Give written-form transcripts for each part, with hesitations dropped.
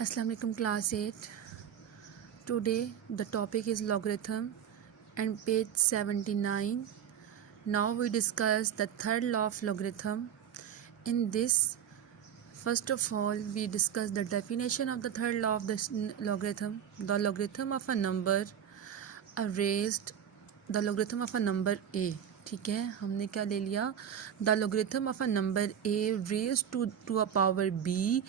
Assalamu alaikum class 8. Today the topic is logarithm and page 79. Now we discuss the third law of logarithm. In this, first of all, we discuss the definition of the third law of this logarithm. The logarithm of a number raised, the logarithm of a number a. ठीक है, हमने क्या ले लिया? The logarithm of a number a raised to a power b.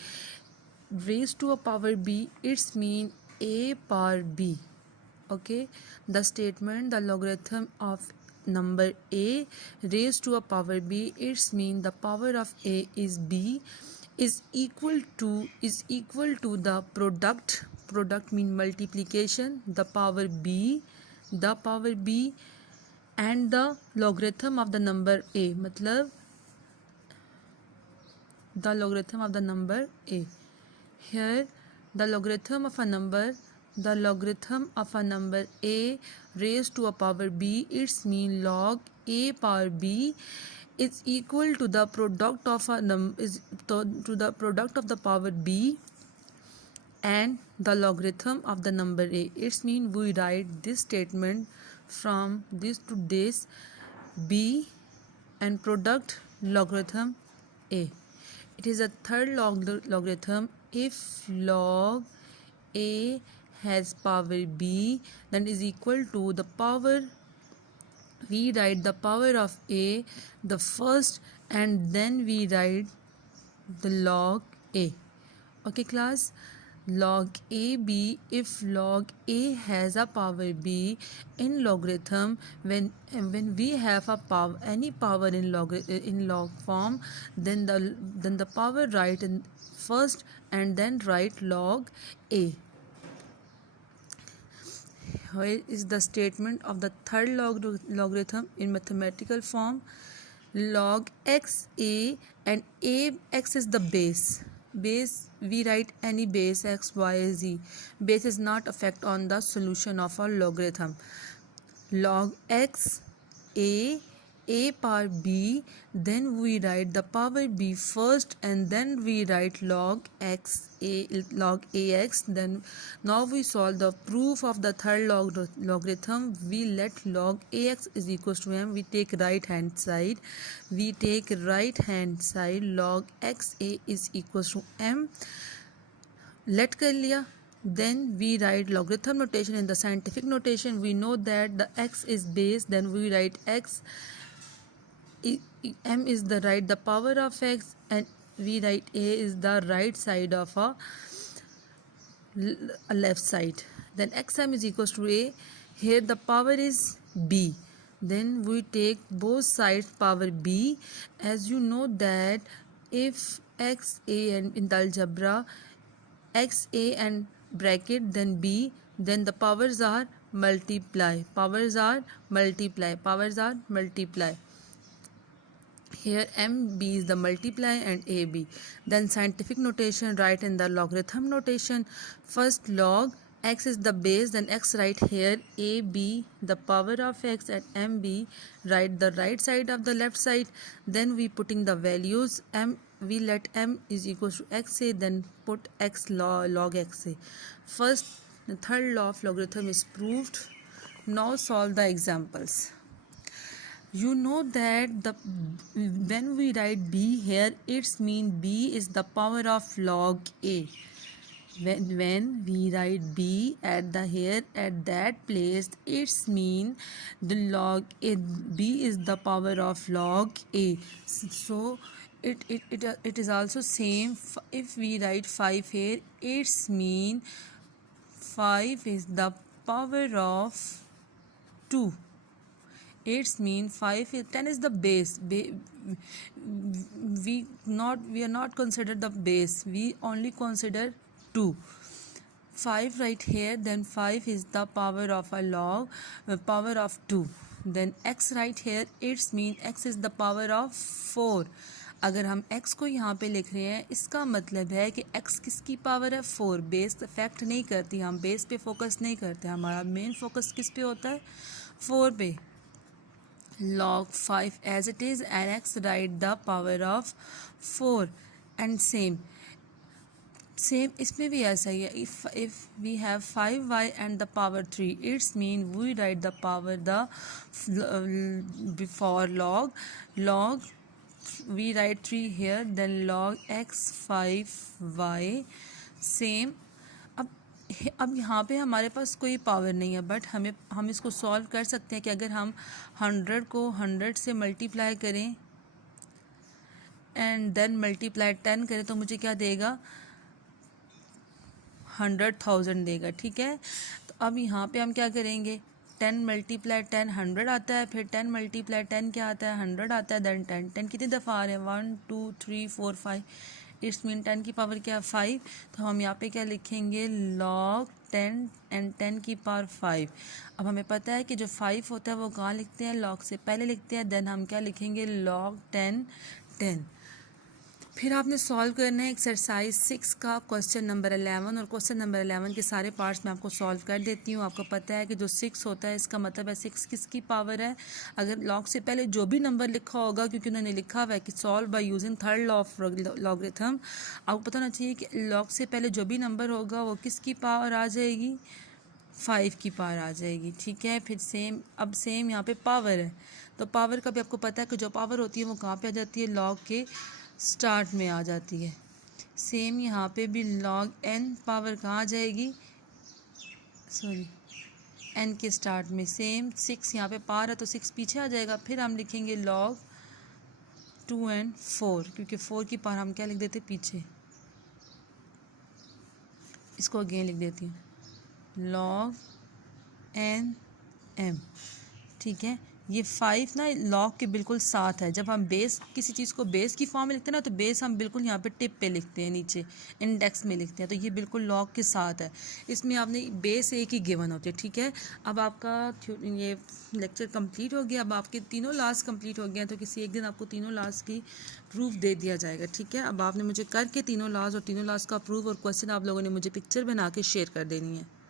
Raised to a power b, it's mean a power b. Okay, the statement the logarithm of number a raised to a power b, it's mean the power of a is b is equal to the product mean multiplication, the power b and the logarithm of the number a, मतलब the logarithm of the number a. Here the logarithm of a number a raised to a power b, its mean log a power b is equal to the product of a to the product of the power b and the logarithm of the number a. Its mean we write this statement from this to this, b and product logarithm a. It is a third logarithm. If log a has power b, then is equal to the power, we write the power of a the first and then we write the log a. Okay class, log a b, if log a has a power b in logarithm, when we have a power, any power in log form, then the power write in first and then write log a. Here is the statement of the third logarithm in mathematical form. Log x a, and a x is the base. We write any base x, y, z. Base is not affect on the solution of a logarithm. Log x a power b, then we write the power b first and then we write log ax. Then now we solve the proof of the third logarithm. We let log ax is equals to m. We take right hand side, log x a is equals to m. Let कर लिया. Then we write logarithm notation in the scientific notation. We know that the x is base, then we write x, m is the power of x, and we write a is the right side of a left side. Then xm is equals to a. Here the power is b. Then we take both sides power b. As you know that if x a and in the algebra x a and bracket then b, then the powers are multiply. Here mb is the multiply and ab. Then scientific notation, write in the logarithm notation. First log x is the base, then x write here ab the power of x, and mb write the right side of the left side. Then we putting the values, we let m is equals to xa, then put x log xa. First, the third law of logarithm is proved. Now solve the examples. You know that when we write b here, it's mean b is the power of log a. When we write b at that place, it's mean the log a, b is the power of log a. So it is also same. If we write 5 here, it's mean 5 is the power of 2. It's mean 5 is 10 is the base. We are not consider the base. We only consider 2. 5 right here, then 5 is the power of a log, power of 2. Then x right here, it's mean x is the power of 4. अगर हम x को यहाँ पे लिख रहे हैं, इसका मतलब है कि x किसकी पावर है 4. बेस इफेक्ट नहीं करती, हम बेस पे फोकस नहीं करते, हमारा मेन फोकस किस पे होता है 4 पे. Log 5 as it is and x write the power of 4. And same same इसमें भी ऐसा ही है. If we have 5y and the power 3, it's mean we write the power before log we write 3 here, then log x 5y. Same. अब यहाँ पे हमारे पास कोई power नहीं है, बट हम इसको सॉल्व कर सकते हैं कि अगर हम 100 को 100 से मल्टीप्लाई करें एंड देन मल्टीप्लाई 10 करें तो मुझे क्या देगा, 100,000 देगा. ठीक है. तो अब यहाँ पे हम क्या करेंगे, 10 मल्टीप्लाई 10 100 आता है, फिर 10 मल्टीप्लाई 10 क्या आता है, 100 आता है, देन 10 कितनी दफ़ा आ रहे हैं, 1 2 3 4 5. इट्स मीन 10 की पावर क्या है, 5. तो हम यहाँ पे क्या लिखेंगे, log 10 एंड 10 की पावर 5. अब हमें पता है कि जो 5 होता है वो कहाँ लिखते हैं, log से पहले लिखते हैं, देन हम क्या लिखेंगे, log 10. फिर आपने सॉल्व करना है एक्सरसाइज 6 का क्वेश्चन नंबर 11, और क्वेश्चन नंबर 11 के सारे पार्ट्स मैं आपको सॉल्व कर देती हूँ. आपको पता है कि जो 6 होता है इसका मतलब है 6 किसकी पावर है. अगर लॉग से पहले जो भी नंबर लिखा होगा, क्योंकि उन्होंने लिखा हुआ है कि solve by using third law of logarithm, आपको पता होना चाहिए कि लॉग से पहले जो भी नंबर होगा वो किसकी पावर आ जाएगी, 5 की पावर आ जाएगी. ठीक है. फिर सेम यहाँ पे पावर है, तो पावर का भी आपको पता है कि जो पावर होती है वो कहाँ पे आ जाती है, लॉग के स्टार्ट में आ जाती है. सेम यहाँ पे भी log n पावर कहाँ आ जाएगी, सॉरी n के स्टार्ट में. सेम 6 यहाँ पे पावर है तो 6 पीछे आ जाएगा. फिर हम लिखेंगे log 2 and 4, क्योंकि 4 की पावर हम क्या लिख देते पीछे, इसको अगेन लिख देती हूँ, log n m. ठीक है. ये 5 ना लॉग के बिल्कुल साथ है. जब हम बेस किसी चीज़ को बेस की फॉर्म में लिखते हैं ना, तो बेस हम बिल्कुल यहाँ पे टिप पे लिखते हैं, नीचे इंडेक्स में लिखते हैं, तो ये बिल्कुल लॉग के साथ है. इसमें आपने बेस एक ही गिवन होती है. ठीक है. अब आपका ये लेक्चर कंप्लीट हो गया. अब आपके तीनों लास्ट कंप्लीट हो गए, तो किसी एक दिन आपको तीनों लास्ट की प्रूफ दे दिया जाएगा. ठीक है. अब आपने मुझे करके तीनों लास्ट और तीनों लास्ट का प्रूफ और क्वेश्चन आप लोगों ने मुझे पिक्चर बना के शेयर कर देनी है.